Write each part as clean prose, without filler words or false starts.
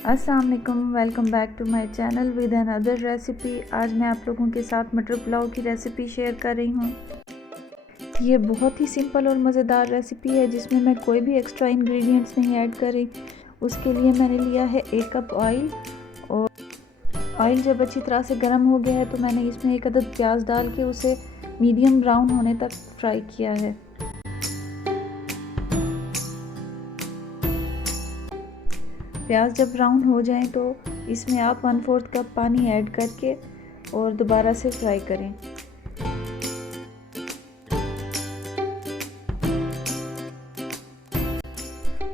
अस्सलाम वालेकुम, welcome back to my channel with another recipe. आज मैं आप लोगों के साथ मटर पुलाव की रेसिपी शेयर कर रही हूँ। ये बहुत ही सिंपल और मज़ेदार रेसिपी है जिसमें मैं कोई भी एक्स्ट्रा इंग्रेडिएंट्स नहीं ऐड कर रही। उसके लिए मैंने लिया है 1 कप ऑयल, और ऑयल जब अच्छी तरह से गर्म हो गया है तो मैंने इसमें 1 अदद प्याज डाल के उसे मीडियम ब्राउन होने तक फ्राई किया है। प्याज जब ब्राउन हो जाएं तो इसमें आप 1/4 कप पानी ऐड करके और दोबारा से फ्राई करें।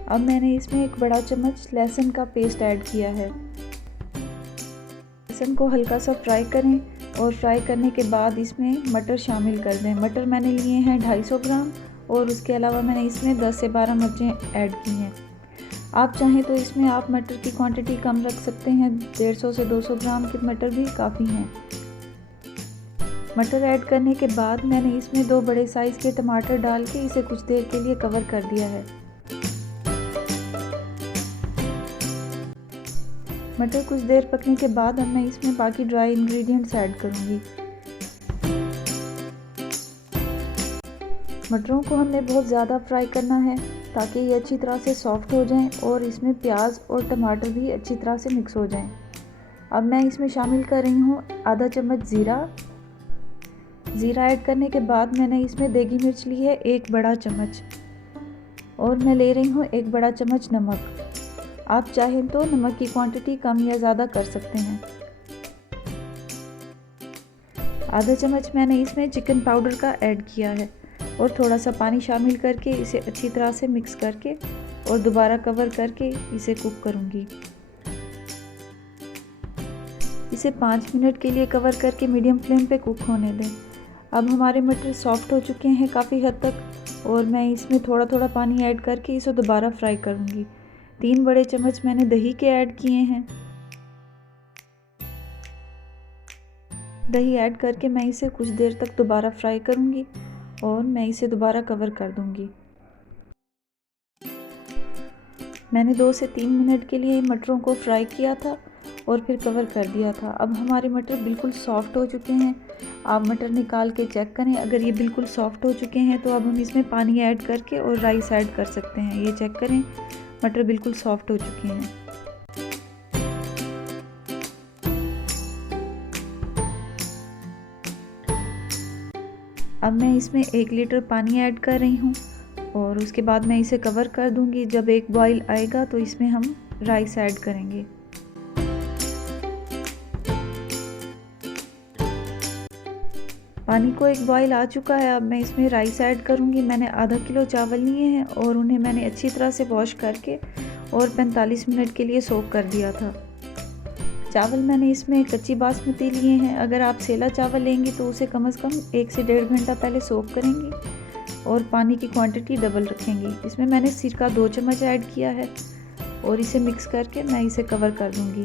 अब मैंने इसमें 1 बड़ा चम्मच लहसुन का पेस्ट ऐड किया है। लहसुन को हल्का सा फ्राई करें और फ्राई करने के बाद इसमें मटर शामिल कर दें। मटर मैंने लिए हैं 250 ग्राम, और उसके अलावा मैंने इसमें 10 से 12 मिर्चें ऐड की हैं। आप चाहें तो इसमें आप मटर की क्वांटिटी कम रख सकते हैं, 150 से 200 ग्राम के मटर भी काफ़ी हैं। मटर ऐड करने के बाद मैंने इसमें 2 बड़े साइज़ के टमाटर डाल के इसे कुछ देर के लिए कवर कर दिया है। मटर कुछ देर पकने के बाद अब मैं इसमें बाकी ड्राई इंग्रेडिएंट्स ऐड करूँगी। मटरों को हमने बहुत ज़्यादा फ्राई करना है ताकि ये अच्छी तरह से सॉफ्ट हो जाएं और इसमें प्याज और टमाटर भी अच्छी तरह से मिक्स हो जाएं। अब मैं इसमें शामिल कर रही हूँ आधा चम्मच ज़ीरा ऐड करने के बाद मैंने इसमें देगी मिर्च ली है 1 बड़ा चम्मच, और मैं ले रही हूँ 1 बड़ा चम्मच नमक। आप चाहें तो नमक की क्वांटिटी कम या ज़्यादा कर सकते हैं। आधा चम्मच मैंने इसमें चिकन पाउडर का ऐड किया है और थोड़ा सा पानी शामिल करके इसे अच्छी तरह से मिक्स करके और दोबारा कवर करके इसे कुक करूँगी। इसे 5 मिनट के लिए कवर करके मीडियम फ्लेम पे कुक होने दें। अब हमारे मटर सॉफ्ट हो चुके हैं काफ़ी हद तक, और मैं इसमें थोड़ा थोड़ा पानी ऐड करके इसे दोबारा फ्राई करूँगी। 3 बड़े चम्मच मैंने दही के ऐड किए हैं। दही ऐड करके मैं इसे कुछ देर तक दोबारा फ्राई करूँगी और मैं इसे दोबारा कवर कर दूँगी। मैंने 2 से 3 मिनट के लिए मटरों को फ्राई किया था और फिर कवर कर दिया था। अब हमारे मटर बिल्कुल सॉफ्ट हो चुके हैं। आप मटर निकाल के चेक करें, अगर ये बिल्कुल सॉफ्ट हो चुके हैं तो अब हम इसमें पानी ऐड करके और राइस ऐड कर सकते हैं। ये चेक करें, मटर बिल्कुल सॉफ्ट हो चुके हैं। अब मैं इसमें 1 लीटर पानी ऐड कर रही हूँ और उसके बाद मैं इसे कवर कर दूँगी। जब एक बॉईल आएगा तो इसमें हम राइस ऐड करेंगे। पानी को 1 बॉईल आ चुका है। अब मैं इसमें राइस ऐड करूँगी। मैंने आधा किलो चावल लिए हैं और उन्हें मैंने अच्छी तरह से वॉश करके और 45 मिनट के लिए सोक कर दिया था। चावल मैंने इसमें कच्ची बासमती लिए हैं। अगर आप सेला चावल लेंगी तो उसे कम से कम 1 से 1.5 घंटा पहले सोक करेंगी और पानी की क्वांटिटी डबल रखेंगी। इसमें मैंने सिरका 2 चम्मच ऐड किया है और इसे मिक्स करके मैं इसे कवर कर दूंगी।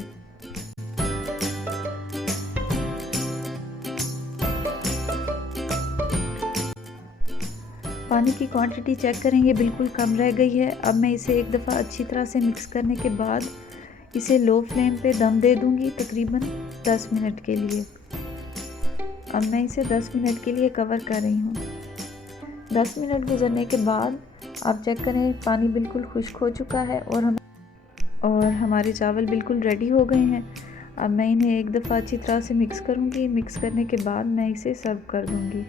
पानी की क्वांटिटी चेक करेंगे, बिल्कुल कम रह गई है। अब मैं इसे एक दफ़ा अच्छी तरह से मिक्स करने के बाद इसे लो फ्लेम पे दम दे दूंगी तकरीबन 10 मिनट के लिए। अब मैं इसे 10 मिनट के लिए कवर कर रही हूँ। 10 मिनट गुजरने के बाद आप चेक करें, पानी बिल्कुल खुश्क हो चुका है और हमारे चावल बिल्कुल रेडी हो गए हैं। अब मैं इन्हें एक दफ़ा अच्छी तरह से मिक्स करूँगी। मिक्स करने के बाद मैं इसे सर्व कर दूँगी।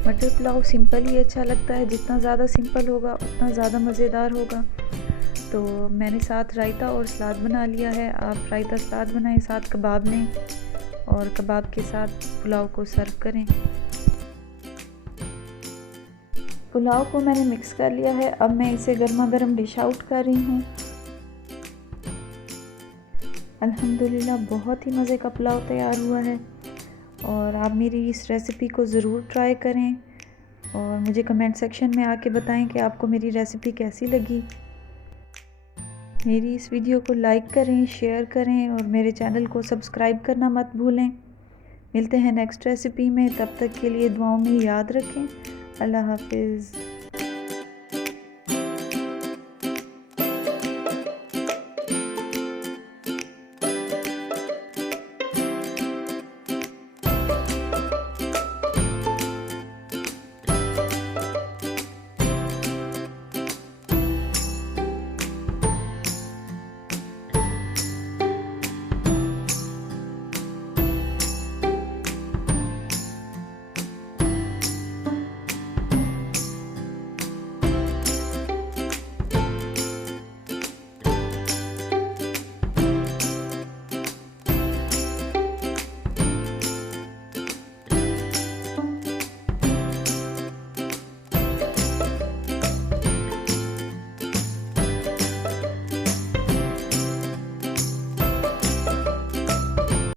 मटर पुलाव सिंपल ही अच्छा लगता है, जितना ज़्यादा सिंपल होगा उतना ज़्यादा मज़ेदार होगा। तो मैंने साथ रायता और सलाद बना लिया है। आप रायता सलाद बनाएं, साथ कबाब लें और कबाब के साथ पुलाव को सर्व करें। पुलाव को मैंने मिक्स कर लिया है। अब मैं इसे गर्मा गर्म डिश आउट कर रही हूँ। अल्हम्दुलिल्लाह बहुत ही मज़े का पुलाव तैयार हुआ है, और आप मेरी इस रेसिपी को ज़रूर ट्राई करें और मुझे कमेंट सेक्शन में आके बताएं कि आपको मेरी रेसिपी कैसी लगी। मेरी इस वीडियो को लाइक करें, शेयर करें और मेरे चैनल को सब्सक्राइब करना मत भूलें। मिलते हैं नेक्स्ट रेसिपी में, तब तक के लिए दुआओं में याद रखें। अल्लाह हाफिज़।